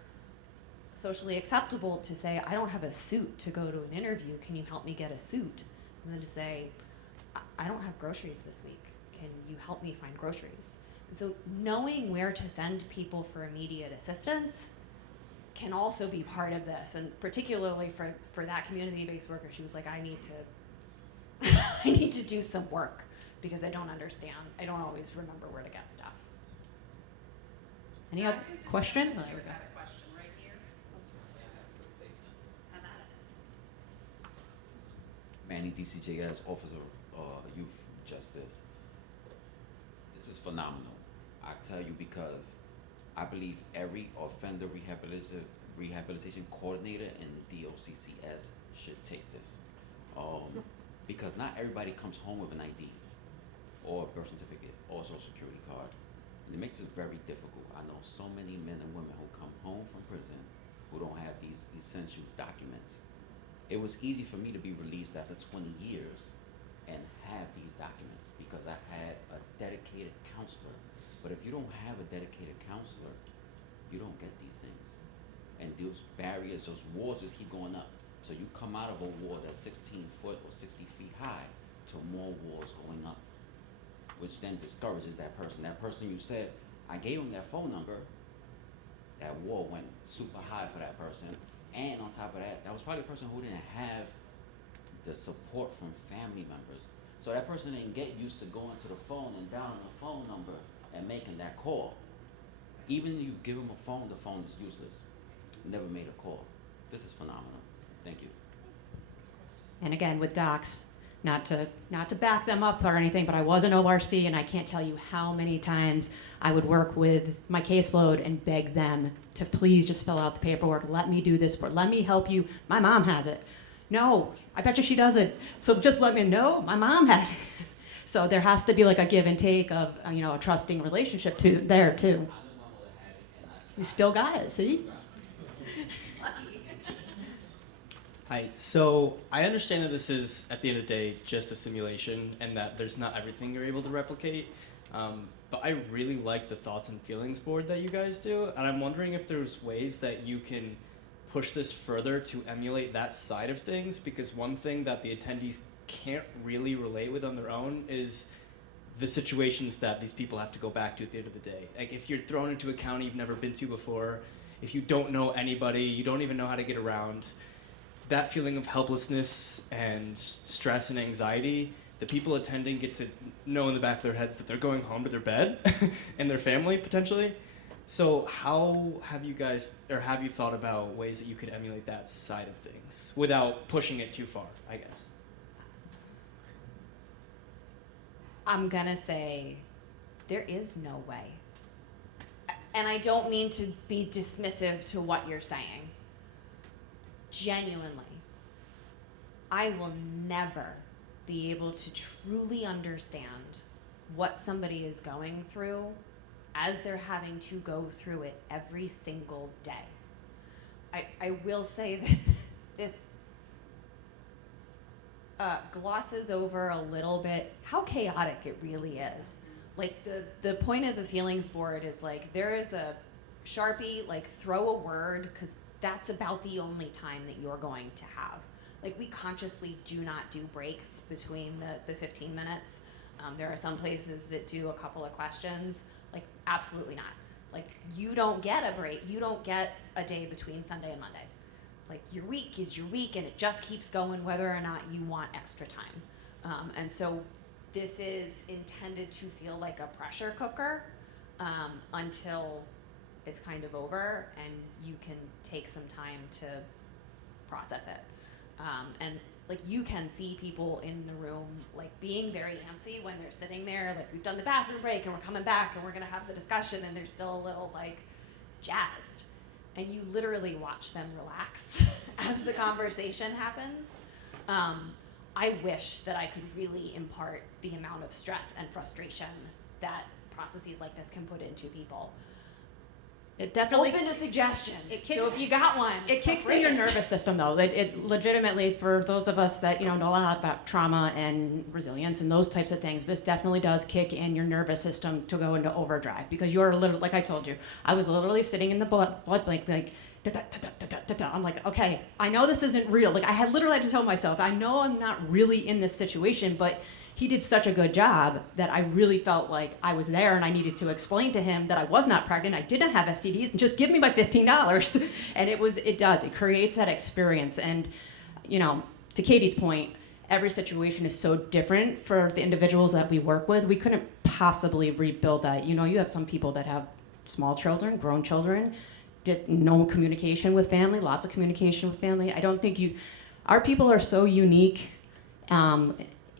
socially acceptable to say, I don't have a suit to go to an interview. Can you help me get a suit? And then to say, I don't have groceries this week. Can you help me find groceries? And so knowing where to send people for immediate assistance can also be part of this. And particularly for that community-based worker, she was like, I need to do some work because I don't understand. I don't always remember where to get stuff. Any other question? Got a question right here. Manny, DCJS, Officer of Youth Justice. This is phenomenal. I tell you because I believe every offender rehabilitation coordinator in DOCCS should take this. Because not everybody comes home with an ID or a birth certificate or a social security card. And it makes it very difficult. I know so many men and women who come home from prison who don't have these essential documents. It was easy for me to be released after 20 years and have these documents because I had a dedicated counselor. But if you don't have a dedicated counselor, you don't get these things. And those barriers, those walls just keep going up. So you come out of a wall that's 16 foot or 60 feet high to more walls going up, which then discourages that person. That person you said, I gave him that phone number, that wall went super high for that person. And on top of that, that was probably a person who didn't have the support from family members. So that person didn't get used to going to the phone and dialing the phone number and making that call. Even if you give them a phone, the phone is useless. Never made a call. This is phenomenal. Thank you. And again, with docs, not to back them up or anything, but I was an ORC, and I can't tell you how many times I would work with my caseload and beg them to please just fill out the paperwork. Let me do this let me help you. My mom has it. No, I bet you she doesn't. So just let me know. My mom has it. So there has to be like a give and take of a trusting relationship there too. You still got it. See. Hi, so I understand that this is, at the end of the day, just a simulation and that there's not everything you're able to replicate, but I really like the thoughts and feelings board that you guys do, and I'm wondering if there's ways that you can push this further to emulate that side of things, because one thing that the attendees can't really relate with on their own is the situations that these people have to go back to at the end of the day. Like if you're thrown into a county you've never been to before, if you don't know anybody, you don't even know how to get around, that feeling of helplessness and stress and anxiety, the people attending get to know in the back of their heads that they're going home to their bed and their family potentially. So how have you guys, or have you thought about ways that you could emulate that side of things without pushing it too far, I guess? I'm gonna say there is no way. And I don't mean to be dismissive to what you're saying. Genuinely, I will never be able to truly understand what somebody is going through as they're having to go through it every single day. I will say that glosses over a little bit how chaotic it really is. Like the point of the feelings board is like there is a Sharpie, like throw a word, because that's about the only time that you're going to have. Like we consciously do not do breaks between the 15 minutes. There are some places that do a couple of questions. Like absolutely not. Like you don't get a break. You don't get a day between Sunday and Monday. Like your week is your week, and it just keeps going whether or not you want extra time. And so this is intended to feel like a pressure cooker until it's kind of over and you can take some time to process it. And like you can see people in the room like being very antsy when they're sitting there, like we've done the bathroom break and we're coming back and we're gonna have the discussion, and they're still a little like jazzed. And you literally watch them relax as the conversation happens. I wish that I could really impart the amount of stress and frustration that processes like this can put into people. It definitely Open to suggestions. It kicks- So if you got one, It kicks in great. your nervous system, though. It legitimately, for those of us that know a lot about trauma and resilience and those types of things, this definitely does kick in your nervous system to go into overdrive, because you're literally, like I told you, I was literally sitting in the blood bank like da-da-da-da-da-da-da. I'm like, okay, I know this isn't real. Like I had to tell myself, I know I'm not really in this situation, but he did such a good job that I really felt like I was there, and I needed to explain to him that I was not pregnant, I didn't have STDs, and just give me my $15. And it creates that experience. And, to Katie's point, every situation is so different for the individuals that we work with. We couldn't possibly rebuild that. You have some people that have small children, grown children, no communication with family, lots of communication with family. I don't think our people are so unique,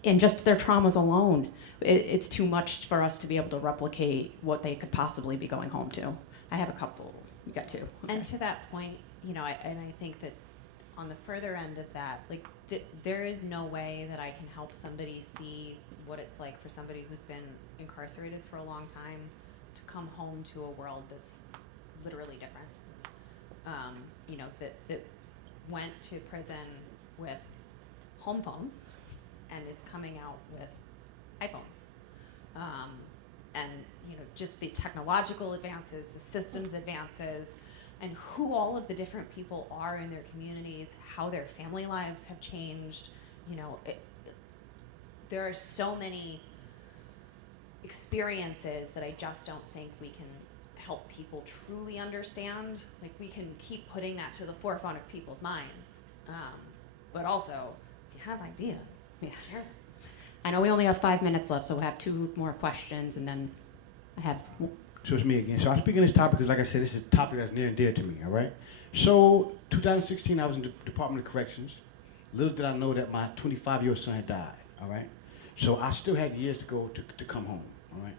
and just their traumas alone, it's too much for us to be able to replicate what they could possibly be going home to. I have a couple. You got two. Okay. And to that point, I think that on the further end of that, like there is no way that I can help somebody see what it's like for somebody who's been incarcerated for a long time to come home to a world that's literally different. That went to prison with home phones and is coming out with iPhones. And just the technological advances, the systems advances, and who all of the different people are in their communities, how their family lives have changed. There are so many experiences that I just don't think we can help people truly understand. Like we can keep putting that to the forefront of people's minds. But also, if you have ideas, share them. I know we only have 5 minutes left, so we'll have 2 more questions, and then I have... So it's me again. So I'm speaking on this topic because, like I said, this is a topic that's near and dear to me, all right? So 2016, I was in the Department of Corrections. Little did I know that my 25-year-old son had died, all right? So I still had years to go to come home, all right?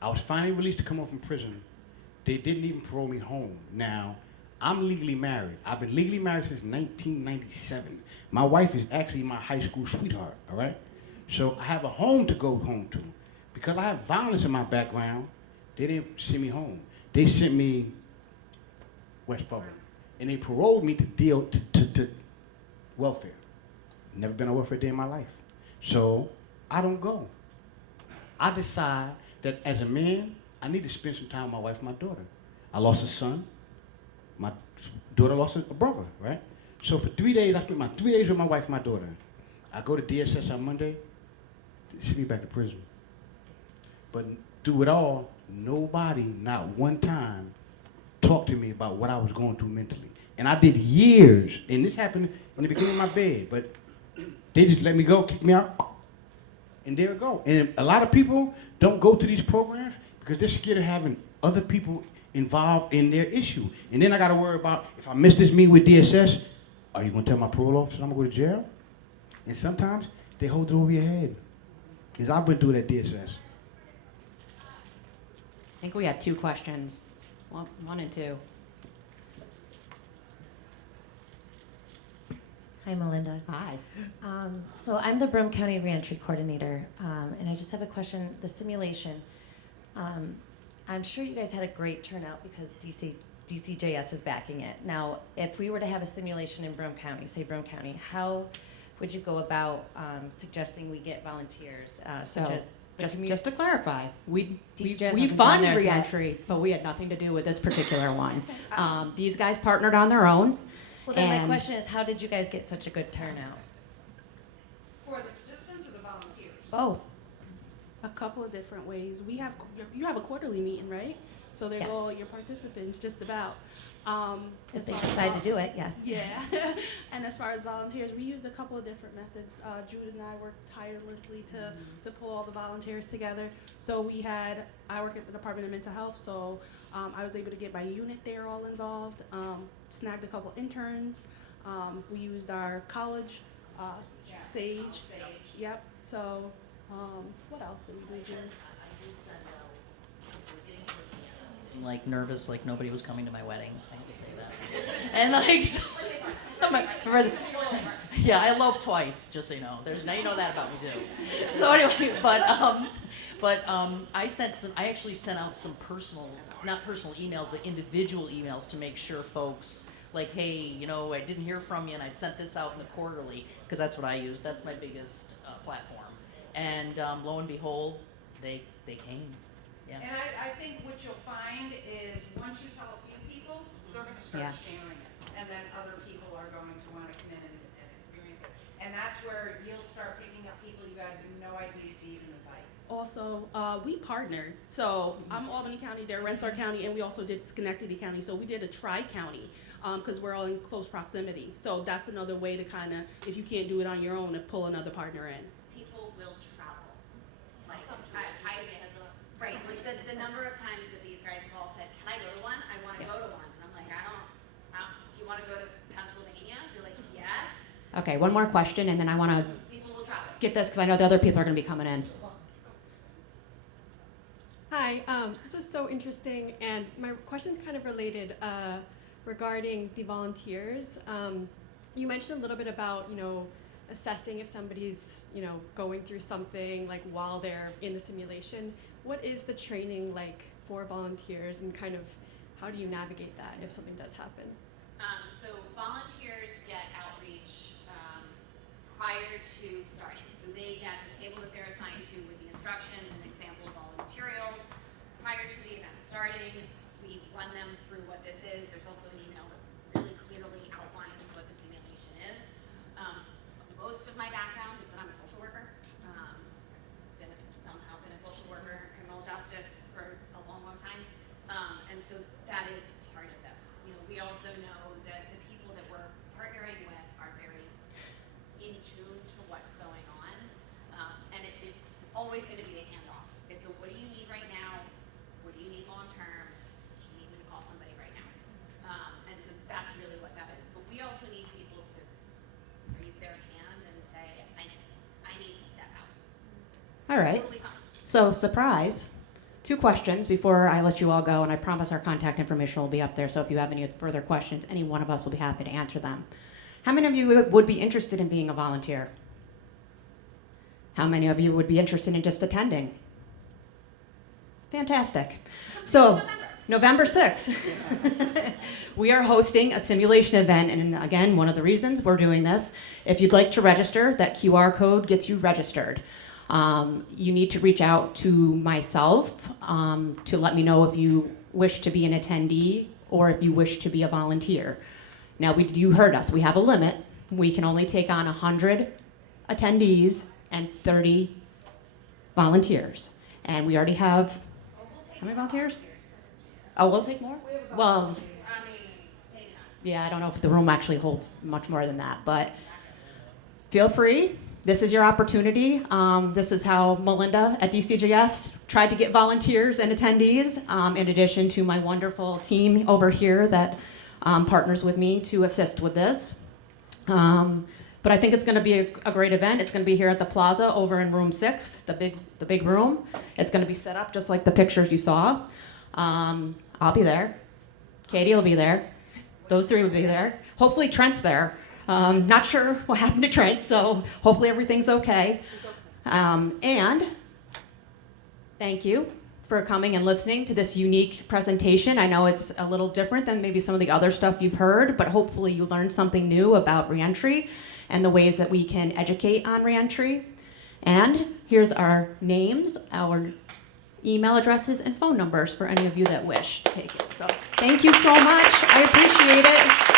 I was finally released to come home from prison. They didn't even parole me home. Now, I'm legally married. I've been legally married since 1997. My wife is actually my high school sweetheart, all right? So I have a home to go home to. Because I have violence in my background, they didn't send me home. They sent me West Bubbling. And they paroled me to deal to welfare. Never been on welfare a day in my life. So I don't go. I decide that as a man, I need to spend some time with my wife and my daughter. I lost a son. My daughter lost a brother, right? So for 3 days, I spent my 3 days with my wife and my daughter. I go to DSS on Monday, send me back to prison. But through it all, nobody, not one time, talked to me about what I was going through mentally. And I did years, and this happened in the beginning of my bed, but they just let me go, kick me out, and there it go. And a lot of people don't go to these programs because they're scared of having other people involved in their issue. And then I got to worry about, if I miss this meeting with DSS, are you going to tell my parole officer I'm going to go to jail? And sometimes they hold it over your head. Because I've been through that DSS. I think we had 2 questions. One and 2. Hi, Melinda. Hi. So I'm the Broome County Reentry Coordinator, and I just have a question. The simulation, I'm sure you guys had a great turnout because DCJS is backing it. Now, if we were to have a simulation in Broome County, say Broome County, how would you go about suggesting we get volunteers, such So, as the just to clarify, we DCJS hasn't done fund theirs yet. reentry, but we had nothing to do with this particular one. These guys partnered on their own. Well, then my and- question is, how did you guys get such a good turnout? For the participants or the volunteers? Both. A couple of different ways. You have a quarterly meeting, right? So there's Yes. all your participants, just about. If as they far as decide to do it, yes. Yeah, and as far as volunteers, we used a couple of different methods. Jude and I worked tirelessly to pull all the volunteers together. So I work at the Department of Mental Health, so I was able to get my unit there all involved, snagged a couple interns. We used our college, Sage. Yep, so what else did we do? Like nervous, like nobody was coming to my wedding. I had to say that. And like, yeah, I eloped twice, just so you know. Now you know that about me too. So anyway, but I actually sent out some not personal emails, but individual emails to make sure folks like, hey, you know, I didn't hear from you, and I'd sent this out in the quarterly because that's what I use. That's my biggest platform. And lo and behold, they came. Yeah. And I think what you'll find is once you tell a few people, they're going to start Yeah. sharing it. And then other people are going to want to come in and experience it. And that's where you'll start picking up people you had no idea to even invite. Also, we partnered. So I'm Albany County, they're Rensselaer County, and we also did Schenectady County. So we did a tri-county because we're all in close proximity. So that's another way to kind of, if you can't do it on your own, to pull another partner in. People will travel. Like, right, like the number of times that these guys have all said, can I go to one? I want to go to one. And I'm like, do you want to go to Pennsylvania? They're like, yes. Okay, one more question, and then I want to People will travel. get this because I know the other people are going to be coming in. Hi, this was so interesting, and my question's kind of related regarding the volunteers. You mentioned a little bit about, assessing if somebody's, going through something like while they're in the simulation. What is the training like for volunteers, and kind of how do you navigate that if something does happen? So volunteers get outreach prior to starting. So they get the table that they're assigned to with the instructions and example of all the materials. Prior to the event starting, we run them through what this is. There's also an email that really clearly outlines what the simulation is. Most of my background is that I'm a social worker. Somehow been a social worker, criminal justice for a long, long time. And so that is part of this. We also know that the people that we're partnering with are very in tune to what's going on. And it's always going to be a handoff. It's a what do you need right now? What do you need long term? Do you need me to call somebody right now? And so that's really what that is. But we also need people to raise their hand and say, I need to step out. All right. Totally fine. So, surprise. 2 questions before I let you all go, and I promise our contact information will be up there, so if you have any further questions, any one of us will be happy to answer them. How many of you would be interested in being a volunteer? How many of you would be interested in just attending? Fantastic. So, November 6th, we are hosting a simulation event, and again, one of the reasons we're doing this, if you'd like to register, that QR code gets you registered. You need to reach out to myself to let me know if you wish to be an attendee or if you wish to be a volunteer. Now, you heard us. We have a limit. We can only take on 100 attendees and 30 volunteers. And we already have, how many volunteers? Oh, we'll take more? Well, yeah, I don't know if the room actually holds much more than that, but feel free. This is your opportunity. This is how Melinda at DCJS tried to get volunteers and attendees, in addition to my wonderful team over here that partners with me to assist with this. But I think it's going to be a great event. It's going to be here at the plaza over in room 6, the big room. It's going to be set up just like the pictures you saw. I'll be there. Katie will be there. Those 3 will be there. Hopefully Trent's there. Not sure what happened to Trent, so hopefully everything's okay. And thank you for coming and listening to this unique presentation. I know it's a little different than maybe some of the other stuff you've heard, but hopefully you learned something new about reentry and the ways that we can educate on reentry. And here's our names, our email addresses, and phone numbers for any of you that wish to take it. So thank you so much. I appreciate it.